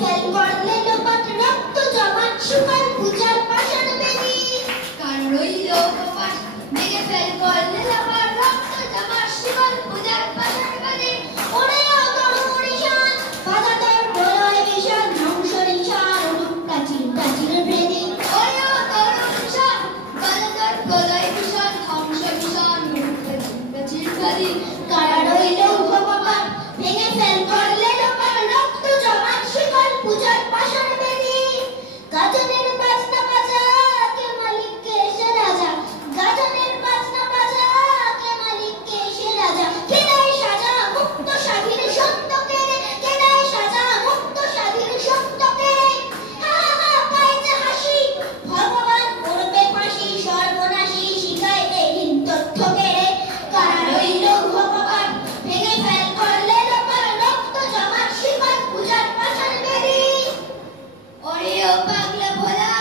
fail করলে লোপাট রক্ত জমাট শুকান পূজার পাষাণ বেদী কার রইল কপাট ভেঙে ফেল করলে লোপাট রক্ত জমাট শুকান পূজার পাষাণ বেদী ওরে ও তরুণ ঈশান বাধা তোর প্রলয় বিষাণ ধ্বংস নিশান উঠুক প্রাচীর প্রাচীর ভেদী ওরে ও তরুণ ঈশান বাধা তোর প্রলয় বিষাণ ধ্বংস নিশান উঠুক প্রাচীর প্রাচীর ভেদী কারা রইল কপাট ভেঙে ফেল করলে লোপাট রক্ত জমাট শুকান পূজার পাষাণ বেদী গাজনের বাজনা বাজা কে মালিক কে সে রাজা গাজনের বাজনা বাজা কে মালিক কে সে রাজা কে দেয় সাজা মুক্ত স্বাধীন সত্যকে কে দেয় সাজা মুক্ত স্বাধীন সত্যকে হা হা পাইতে হাসি ভগবান করবে ফাঁসি সর্বনাশী শিখায় এই তথ্যকে কারা রইল ভগবান ভেঙে ফেল করলে লোপাট রক্ত জমাট শিকার পূজার পাষাণ বেদী ওরে ও পাগলা ভোলা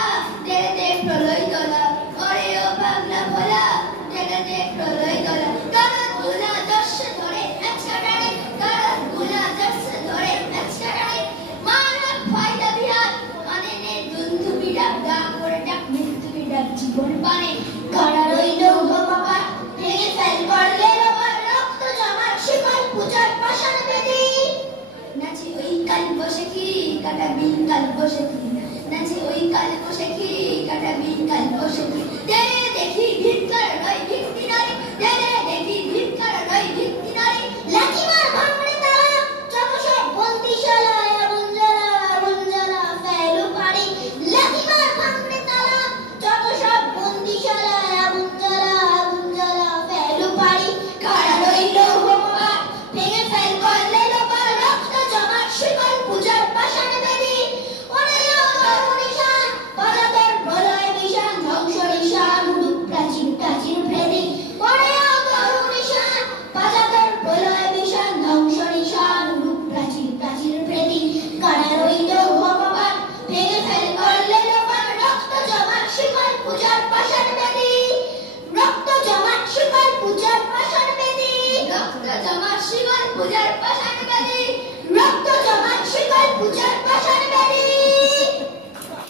দেখে দেখ প্রলয় তোলা ওরে ও পাগলা ভোলা দেখে দেখ প্রলয় তোলা কারণ গুলা দর্শে ধরে একসাটারে কারণ গুলা দর্শে ধরে একসাটারে মানব ফায়দা বিরাট আনেনে দুন্ধু বিরাট গা করে ডাক মৃত্যু বিরাট জীবন পানে কারা রইল ভগবান ভেঙে ফেল করলে লোপাট রক্ত জমাট শিকার পূজার পাষাণ বেদী নাচি ওই কাল বসেকি কাটা বিন কাল বসেকি নাচি ওই কাল বসেকি কাটা বিন কাল বসেকি দে দেখি ভিক্ষার নয় ভিক্ষি নারী দে দেখি ভিক্ষার নয় ভিক্ষি নারী লাঠিমার ভাঙড়ে তালা যত সব বন্দিশালা আগুন জ্বালা ফেলু পারি লাঠিমার ভাঙড়ে তালা যত সব বন্দিশালা আগুন জ্বালা ফেলু পারি কারা রইল ভগবান ভেঙে ফেল করলে লোপাট রক্ত জমাট শিকল পূজার পাষাণ বেদী ওরে ও তরুণ ঈশান বাধা তোর প্রলয় বিষাণ ধ্বংস নিশান উঠুক প্রাচীর প্রাচীর ভেদী ওরে ও তরুণ ঈশান বাধা তোর প্রলয় বিষাণ ধ্বংস নিশান উঠুক প্রাচীর প্রাচীর ভেদী কারা রইল ভগবান ভেঙে ফেল করলে লোপাট রক্ত জমাট শিকল পূজার পাষাণ বেদী রক্ত জমাট শিকল পূজার পাষাণ বেদী রক্ত জমাট শিকল পূজার পাষাণ বেদী রক্ত জমাট শিকল পূজার পাষাণ বেদী